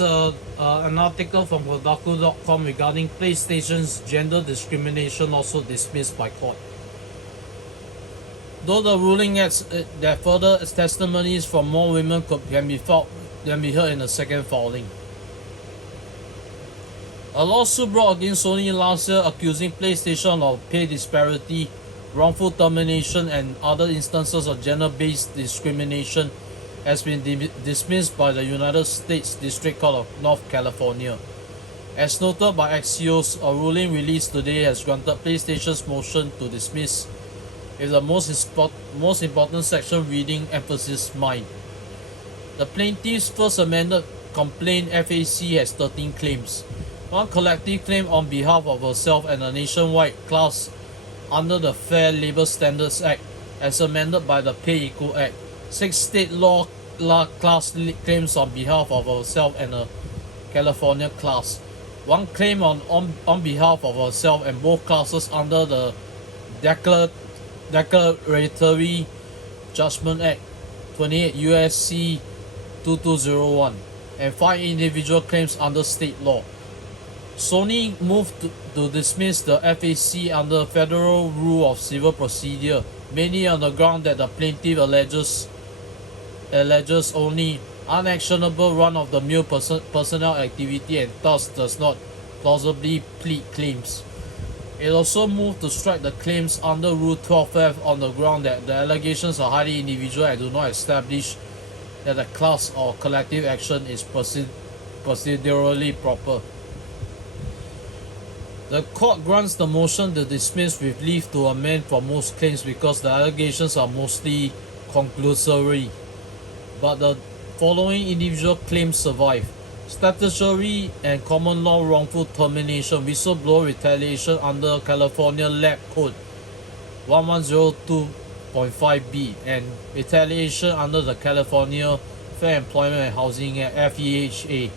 An article from Kodaku.com regarding PlayStation's gender discrimination also dismissed by court. Though the ruling adds that further testimonies from more women can be heard in the second filing. A lawsuit brought against Sony last year accusing PlayStation of pay disparity, wrongful termination, and other instances of gender-based discrimination has been dismissed by the United States District Court of North California. As noted by Axios, a ruling released today has granted PlayStation's motion to dismiss, with the most important section reading emphasis mine. The plaintiff's first amended complaint FAC has 13 claims. One collective claim on behalf of herself and a nationwide class under the Fair Labor Standards Act as amended by the Pay Equal Act. 6 state law class claims on behalf of herself and a California class. One claim on behalf of herself and both classes under the Declaratory Judgment Act 28 USC 2201 and 5 individual claims under state law. Sony moved to dismiss the FAC under Federal Rule of Civil Procedure, mainly on the ground that the plaintiff alleges only unactionable run-of-the-mill personnel activity and thus does not plausibly plead claims. It also moved to strike the claims under Rule 12F on the ground that the allegations are highly individual and do not establish that a class or collective action is procedurally proper. The court grants the motion to dismiss with leave to amend for most claims because the allegations are mostly conclusory, but the following individual claims survive: statutory and common law wrongful termination, whistleblower retaliation under California Lab Code 1102.5b, and retaliation under the California Fair Employment and Housing Act FEHA.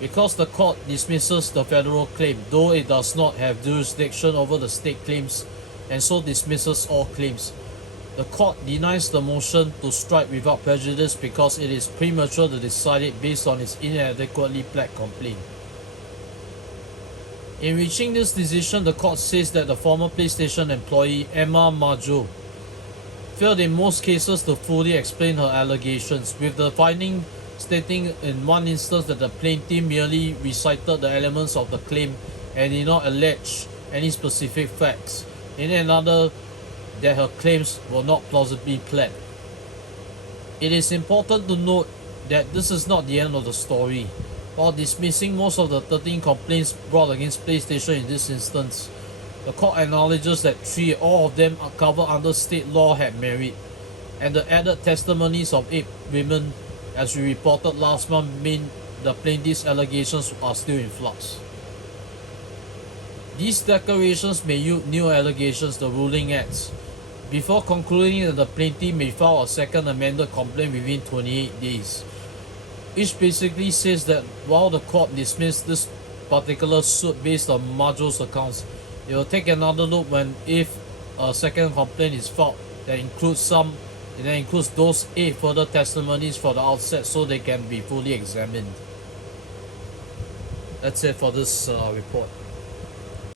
Because the court dismisses the federal claim, though it does not have jurisdiction over the state claims and so dismisses all claims, the court denies the motion to strike without prejudice because it is premature to decide it based on its inadequately pled complaint. In reaching this decision, the court says that the former PlayStation employee Emma Maggio failed in most cases to fully explain her allegations, with the finding stating in one instance that the plaintiff merely recited the elements of the claim and did not allege any specific facts. In another, that her claims were not plausibly pled. It is important to note that this is not the end of the story. While dismissing most of the 13 complaints brought against PlayStation in this instance, the court acknowledges that all of them are covered under state law had merit, and the added testimonies of 8 women, as we reported last month, mean the plaintiff's allegations are still in flux. These declarations may yield new allegations, the ruling adds, before concluding that the plaintiff may file a second amended complaint within 28 days. Which basically says that while the court dismissed this particular suit based on Maggio's accounts, it will take another look if a second complaint is filed that includes those 8 further testimonies for the outset so they can be fully examined. That's it for this report.